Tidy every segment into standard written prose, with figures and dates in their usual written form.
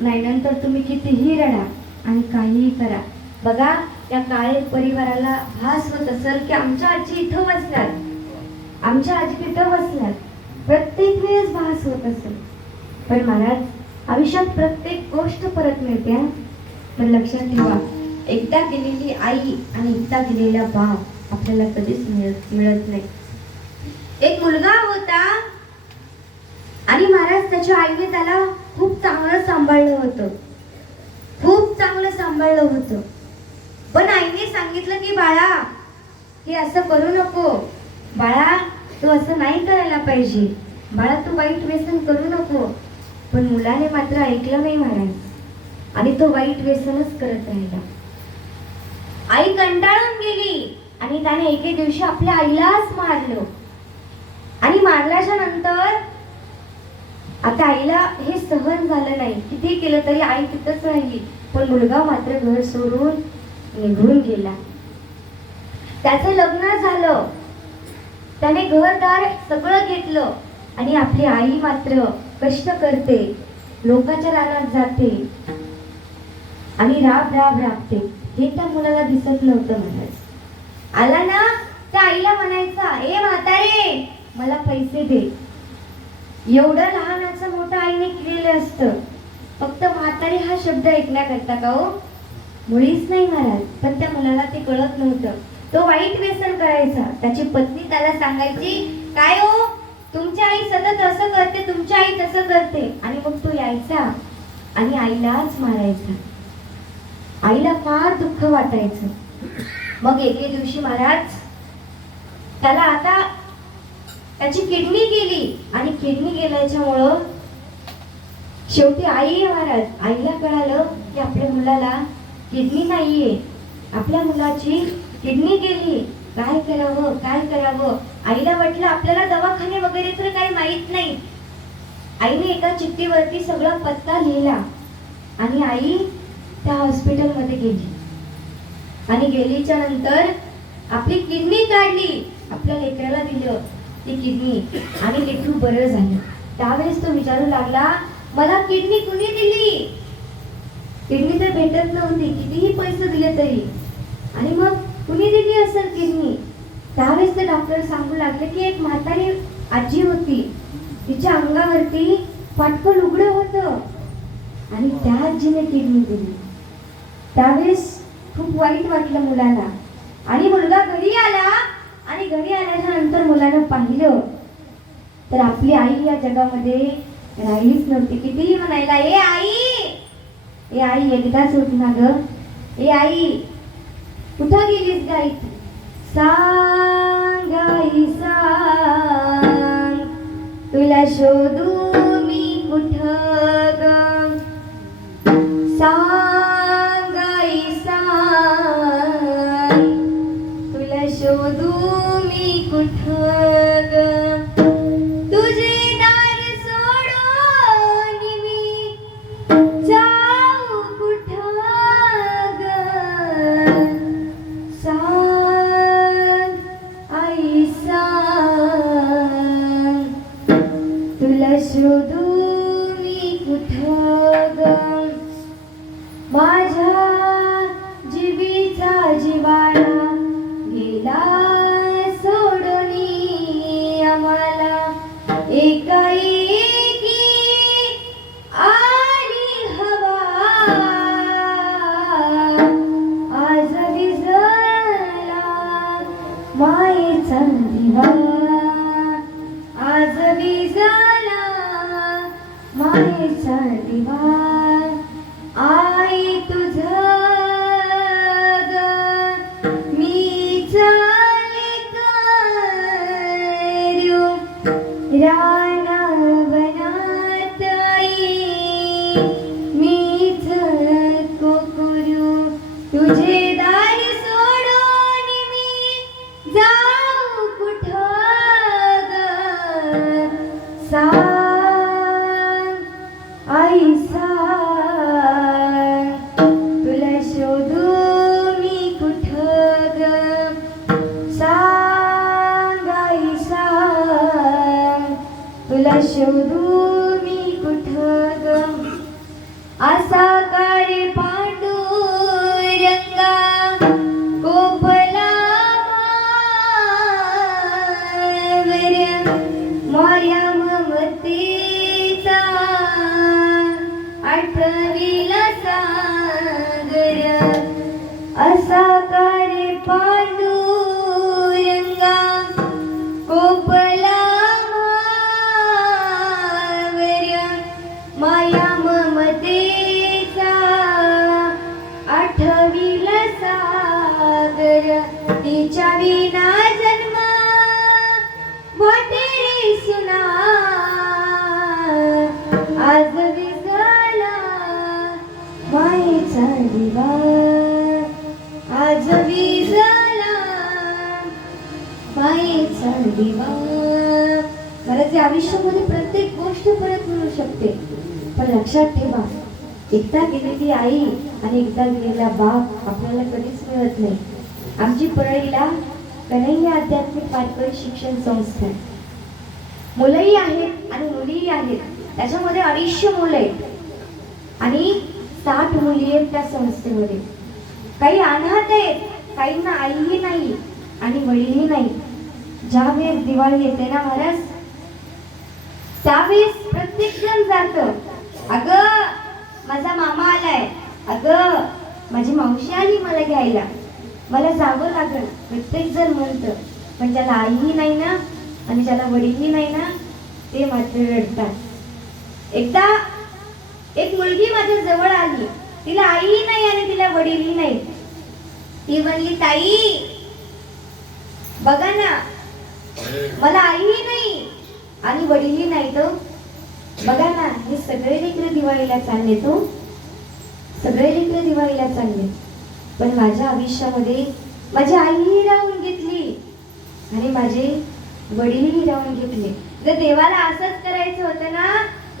नाही नंतर तुम्ही कितीही रडा आणि काहीही करा. बघा या काळे परिवाराला भास होत असेल की आमच्या आजी इथं बसणार, आमच्या आजी तिथं बसणार, प्रत्येक वेळेस भास होत असेल. पण महाराज आयुष्यात प्रत्येक गोष्ट परत मिळते. पण लक्षात ठेवा, एकदा गेलेली आई आणि एकदा गेलेला बाप आपल्याला कधीच मिळत नाही. एक मुलगा होता आणि महाराज त्याच्या आईने त्याला खूप चांगलं सांभाळलं होतं, खूप चांगलं सांभाळलं होतं. पण आईने सांगितलं की बाळा हे असं करू नको, बाळा तू असं नाही करायला पाहिजे, बाळा तू वाईट व्यसन करू नको. पण मुलाने मात्र ऐकलं नाही महाराज आणि तो वाईट व्यसनच करत राहिला. आई कंटाळून गेली आणि त्याने एके दिवशी आपल्या आईलाच मारलं. आणि मारल्याच्या नंतर आता आईला हे सहन झालं नाही, किती केलं तरी आई तिथंच राहिली. पण मुलगा मात्र घर सोडून निघून गेला. त्याचं लग्न झालं, त्याने घरदार सगळं घेतलं आणि आपली आई मात्र कष्ट करते, लोकांच्या रानात जाते आणि राबते. हे त्या मुलाला दिसत नव्हतं. म्हणायचं आला ना त्या आईला म्हणायचा, ए म्हातारे मला पैसे दे. एवढं लहानाचं मोठं आईने केलेलं असतं, फक्त म्हातारे हा शब्द ऐकण्याकरता का हो, मुळीच नाही महाराज. पण त्या मुलाला ते कळत नव्हतं. तो वाईट व्यसन करायचा. त्याची पत्नी त्याला सांगायची, काय हो तुमची आई सतत असं करते, तुमची आई तसं करते. आणि मग तो यायचा आणि आईलाच मारायचा. आईला फार दुःख वाटायचं. मग एके दिवशी महाराज त्याला आता त्याची किडनी गेली आणि किडनी गेल्याच्यामुळं शेवटी आई महाराज आईला कळालं की आपल्या मुलाला किडनी नाहीये, आपल्या मुलाची किडनी गेली. काय करावं काय करावं. आईला वाटलं आपल्याला दवाखाने वगैरे तर काही माहित नाही. आईने एका चिठ्ठीवरती सगळा पत्ता लिहिला आणि आई त्या हॉस्पिटलमध्ये गेली. आणि गेलीच्या नंतर आपली किडनी काढली, आपल्या लेकराला दिलं ती किडनी आणि लेकरू बरं झालं. त्यावेळेस तो विचारू लागला, मला किडनी कुणी दिली? किडनी तर भेटत नव्हती, कितीही पैसे दिले तरी. आणि मग कुणी दिली असेल किडनी? त्यावेळेस ते डॉक्टर सांगू लागले की एक म्हातारी आजी होती, तिच्या अंगावरती फाटकं लुगडं होतं आणि त्या आजीने किडनी दिली. त्यावेळेस खूप वाईट वाटलं मुलाला. आणि मुलगा घरी आला आणि घरी आल्याच्या नंतर मुलानं पाहिलं तर आपली आई या जगामध्ये राहिलीच नव्हती. कितीही म्हणायला, ए आई, ए आई एकदाच होत ना ग, ए आई कुठं गेलीस गाई? सांग आई सांग, तुला शोधू मी कुठं ग? सांग आई सांग, तुला शोधू मी कुठं ग? तुझे दार सोडून मी जाऊ कुठं ग? सांग आई सांग, तुला शोधू मी कुठं ग? माझ्या जीवीचा जिवाळा गेला सोडून आम्हाला, एकाएकी आली हवा, आज विझला मायेचा दिवा, आज विझला मायेचा दिवा. आई तुझं ग मी चाले करू राणा वनात आई, मीच आठविला सागर असा कार्य पांडुरंगा कोपला मावर्या माया ममतेचा आठविला सागर तिच्या विना जन्म वाटे सुना आज विझला मायेचा दिवा आज विझला मायेचा दिवा. खरंच या आयुष्यामध्ये प्रत्येक गोष्ट परत मिळू शकते, पण लक्षात ठेवा एकदा गेलेली आई आणि एकदा गेलेला बाप आपल्याला कधीच मिळत नाही. आमची परळीला कन्हैया आध्यात्मिक वारकरी शिक्षण संस्था आहे. मुलंही आहेत आणि मुलीही आहेत. त्याच्यामध्ये 250 मुलं आहेत आणि 60 मुली आहेत त्या संस्थेमध्ये. काही अनाथ आहेत, काहींना आईही नाही आणि वडीलही नाही. ज्यावेळेस दिवाळी येते ना महाराज, त्यावेळेस प्रत्येक जण जातं, अगं माझा मामा आलाय, अगं माझी मावशी आली मला घ्यायला, मला जावं लागल, प्रत्येक जण म्हणतं. पण ज्याला आईही नाही ना आणि ज्याला वडीलही नाही ना ते मात्र रडतात. एकदा एक मुलगी माझ्या जवळ आली, तिला आईही नाही आणि तिला वडीलही नाही. ती म्हणली, ताई बघा ना, मला आईही नाही आणि वडीलही नाही, तो बघा ना, हे सगळे लेकरं दिवाळीला चालले, तो सगळे लेकरं दिवाळीला चालले, पण माझ्या आयुष्यामध्ये माझी आईही राहून घेतली आणि माझे वडीलही राहून घेतले. जर देवाला असंच करायचं होतं ना,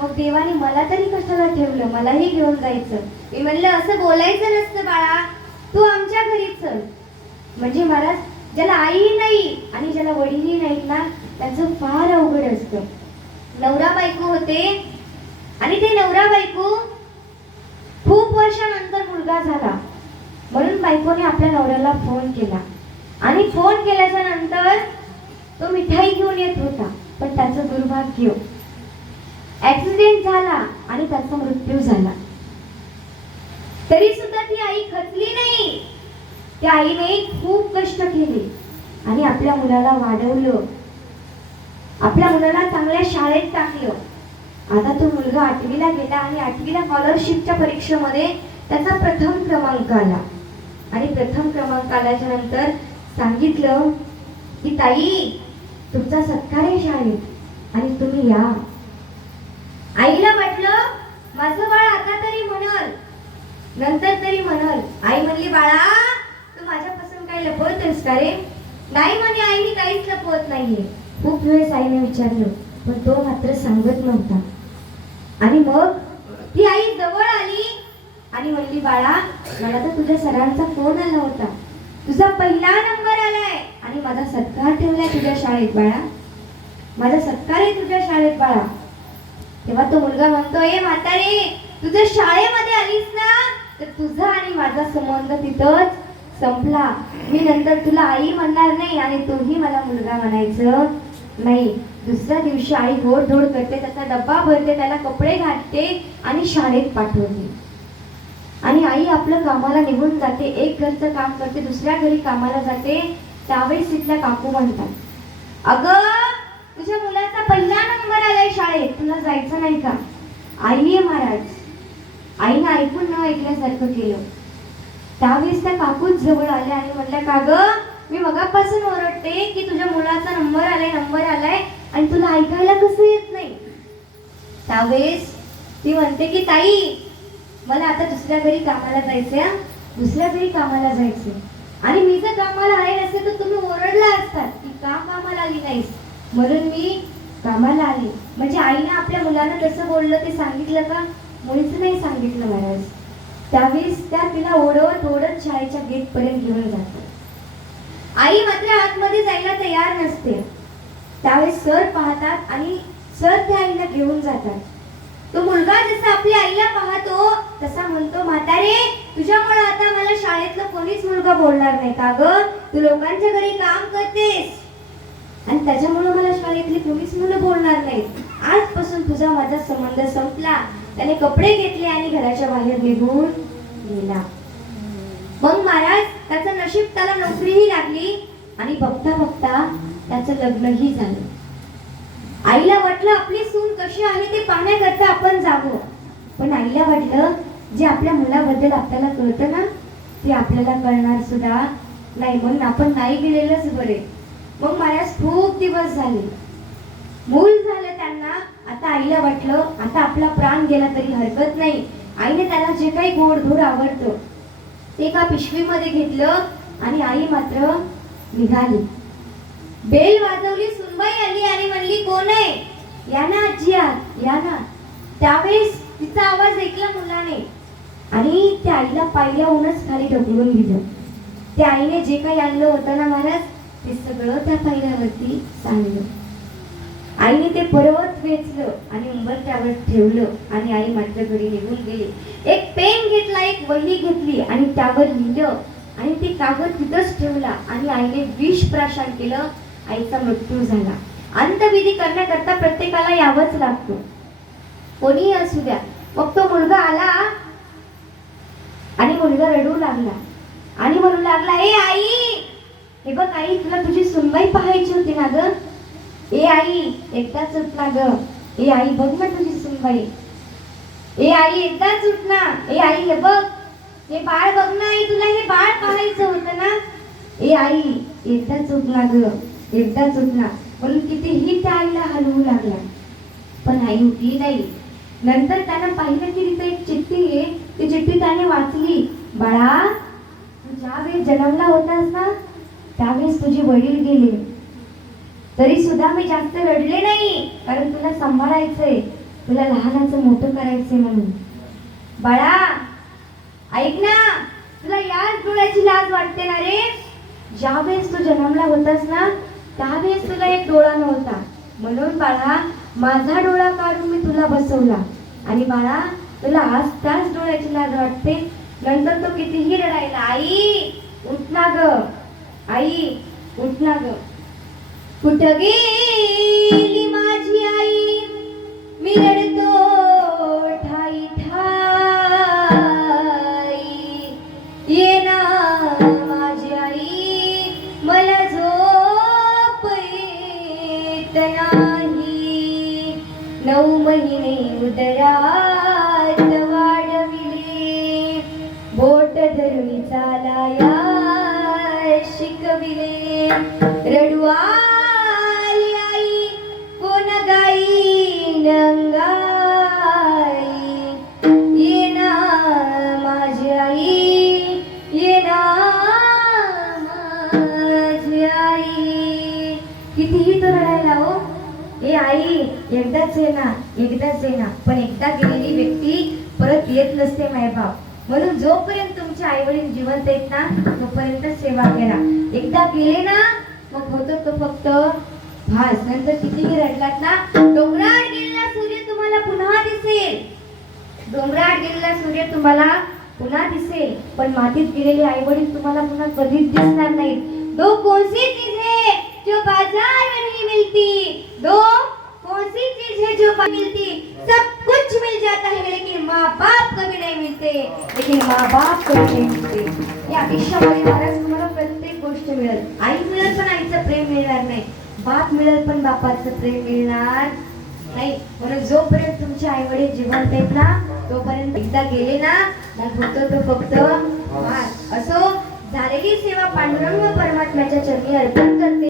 मग देवाने मला तरी कशाला ठेवलं, मलाही घेऊन जायचं. मी म्हणलं असं बोलायचं नसतं बाळा, तू आमच्या घरी चल. म्हणजे महाराज, ज्याला आई नाही आणि ज्याला वडीलही नाहीत ना, त्याचं फार अवघड असतं. नवरा बायको होते आणि ते नवरा बायको खूप वर्षानंतर मुलगा झाला, म्हणून बायकोने आपल्या नवऱ्याला फोन केला आणि फोन केल्याच्या नंतर तो मिठाई घेऊन येत होता, पण त्याचं दुर्भाग्य, ऍक्सिडेंट झाला आणि त्याचा मृत्यू झाला. तरी सुद्धा ती आई खचली नाही. त्या आईने खूप कष्ट केले आणि आपल्या मुलाला वाढवलं, आपल्या मुलाला चांगल्या शाळेत टाकलं. आता तो मुलगा 8वीला गेला आणि 8वीला स्कॉलरशिपच्या परीक्षेमध्ये त्याचा प्रथम क्रमांक आला आणि प्रथम क्रमांक आल्याच्या नंतर सांगितलं की ताई तुमचा सत्कार आहे शाळेत आणि तुम्ही या. आईला म्हटलं माझं बाळ आता तरी म्हणल, नंतर तरी म्हणल. आई म्हणली, बाळा तू माझ्यापासून काय लपवतेस का रे? नाही म्हणे, आई मी काहीच लपवत नाहीये. खूप वेळेस आईने विचारलं, पण तो मात्र सांगत नव्हता. आणि मग ती आई जवळ आली आणि म्हणली, बाळा मला तर तुझ्या सरांचा फोन आला होता, तुझा पहिला नंबर आलाय आणि माझा सत्कार ठेवलाय तुझ्या शाळेत बाळा, माझा सत्कार आहे तुझ्या शाळेत बाळा. तेव्हा तो मुलगा म्हणतोय, म्हातारे तू जर शाळेमध्ये आलीस ना तर तुझा आणि माझा संबंध तिथंच संपला. मी नंतर तुला आई म्हणणार नाही आणि तूही मला मुलगा म्हणायचं नाही. दुसऱ्या दिवशी आई गोडधोड करते, त्याचा डब्बा भरते, त्याला कपडे घालते आणि शाळेत पाठवते. आणि आई आपलं कामाला निघून जाते, एक घरचं काम करते, दुसऱ्या घरी कामाला जाते. त्यावेळेस तिथल्या काकू म्हणतात, अगं तुझ्या मुलाचा पहिला नंबर आलाय शाळेत, तुला जायचं नाही का? आई महाराज, आईनं ऐकून न ऐकल्यासारखं केलं. त्यावेळेस त्या काकूच जवळ आल्या आणि म्हणल्या, का ग मी मगापासून ओरडते की तुझ्या मुलाचा नंबर आलाय आणि तुला ऐकायला कसं येत नाही? त्यावेळेस ती म्हणते की ताई मला आता दुसऱ्या घरी कामाला जायचंय, दुसऱ्या घरी कामाला जायचंय, आणि मी जर कामाला आले नसते तर तुम्ही ओरडला असतात की का कामाला आली नाहीस, म्हणून मी कामाला आले. म्हणजे आईने आपल्या मुलांना कसं बोललं ते सांगितलं का? मुळीच नाही सांगितलं महाराज. त्यावेळेस त्या तिला ओढत शाळेच्या गेट पर्यंत घेऊन जातात. आई मात्र आतमध्ये जायला तयार नसते. त्यावेळेस सर पाहतात आणि सर त्या आईला घेऊन जातात. तो मुलगा जसा आपल्या आईला पाहतो तसा म्हणतो, म्हातारे तुझ्यामुळे आता मला शाळेतलं कोणीच मुलगा बोलणार नाही का ग? तू लोकांच्या घरी काम करतेस आणि त्याच्यामुळे मला शाळेतली कोणीच मुलं बोलणार नाहीत. आजपासून तुझा माझा संबंध संपला त्याने कपडे घेतले आणि घराच्या बाहेर निघून गेला. मग महाराज त्याचं नशीब, त्याला नोकरीही लागली आणि बघता बघता त्याचं लग्नही झालं. आईला वाटलं आपली सून कशी आहे ते पाहण्याकरता आपण जावं, पण आईला वाटलं जे आपल्या मुलाबद्दल आपल्याला कळतं ना ते आपल्याला कळणार सुद्धा नाही, म्हणून आपण नाही गेलेलंच बरे. मग महाराज खूप दिवस झाले, मूल झालं त्यांना. आता आईला वाटलं आता आपला प्राण गेला तरी हरकत नाही. आईने त्याला जे काही गोडधोड आवडतं ते एका पिशवीमध्ये घेतलं आणि आई मात्र निघाली. बेल वाजवली, सुनबाई आली आणि म्हणली कोण आहे? या ना आजी आत, या ना. त्यावेळेस तिचा आवाज ऐकला मुलाने आणि त्या आईला पायऱ्याहूनच खाली ढकलून दिलं. त्या आईने जे काही आणलं होतं ना महाराज ते सगळं त्या पायऱ्यावरती सांडलं. आईने ते परत वेचलं आणि उंबरठ्यावर ठेवलं आणि आई मात्र घरी निघून गेली. एक पेन घेतला, एक वही घेतली आणि त्यावर लिहिलं आणि ते कागद तिथंच ठेवला आणि आईने विष प्राशन केलं. आईचा मृत्यू झाला. अंतविधी करण्याकरता प्रत्येकाला यावंच लागतो, कोणीही असू द्या. मग तो मुलगा आला आणि मुलगा रडू लागला आणि म्हणू लागला, ए आई, हे बघ आई, तुला तुझी सुनबाई पाहायची होती ना ग. ए आई, एकदाच उठ ना ग. ए आई, बघ ना तुझी सुनबाई. ए आई, एकदाच उठ ना. ए आई, हे बघ, हे बाळ बघ ना. आई, तुला हे बाळ पाहायचं होतं ना. ए आई, एकदाच उठ ना ग, एकदाच उठ ना. म्हणून कितीही त्या आईला हलवू लागला पण आई उठली नाही. नंतर त्यानं पाहिलं की तिथे एक चिठ्ठी आहे. ती चिठ्ठी त्याने वाचली. बाळा, तू ज्यावेळेस जन्मला होतास ना त्यावेळेस तुझे वडील गेले, तरी सुद्धा मी जास्त रडले नाही, कारण तुला सांभाळायचंय, तुला लहानाचं मोठं करायचंय म्हणून. बाळा ऐक ना, तुला याच डोळ्याची लाज वाटते ना रे. ज्यावेळेस तू जन्मला होतास ना त्यावेळेस तुला एक डोळा नव्हता, म्हणून बाळा माझा डोळा काढून मी तुला बसवला. आणि बाळा तुला आज त्याच डोळ्याची लाज वाटते. नंतर तो कितीही रडायला, आई उठ ना ग, आई उठ ना ग. कुठं गेली माझी आई, मी रडतो ठाई ठाई. ये ना माझी आई, मला झोप येत नाही. 9 महिने उदरात वाढविले, बोट धरून चालाया शिकविले. रडू आली आई, कोण गाई नंगाई. ये ना माझी आई, ये ना माझी आई. कितीही तो रडायला हो. ए आई, एकदाच ये ना, एकदाच ये ना. पण एकदा गेलेली व्यक्ती परत येत नसते मायबाप. म्हणून जोपर्यंत तुमचे आई वडील जिवंत आहेत ना तोपर्यंत सेवा करा. एकदा गेले ना मग होतो तो फक्त भास. नंतर कितीही रडलात ना, डोंगरात गेलेला सूर्य तुम्हाला पुन्हा दिसेल, डोंगरात गेलेला सूर्य तुम्हाला पुन्हा दिसेल, पण मातीत गेलेले आई वडील तुम्हाला पुन्हा कधीच दिसणार नाहीत. दो कौन सी चीज है जो बाजार में नहीं मिलती, दो कौन सी चीज है जो मिलती. सब कुछ मिल जाता है लेकिन माँ बाप कभी नहीं मिलते, लेकिन माँ बाप कभी नहीं मिलते. या आयुष्यामध्ये महाराज तुम्हाला प्रत्येक गोष्ट मिळेल. आई मिळेल पण आईचं प्रेम मिळणार नाही, बाप मिळेल पण बापाचं प्रेम मिळणार नाही. म्हणून जोपर्यंत तुमचे आई वडील जिवंत आहेत ना तोपर्यंत, एकदा गेले ना मग होतो तो फक्त असो. झालेली सेवा पांडुरंग परमात्म्याच्या चरणी अर्पण करते.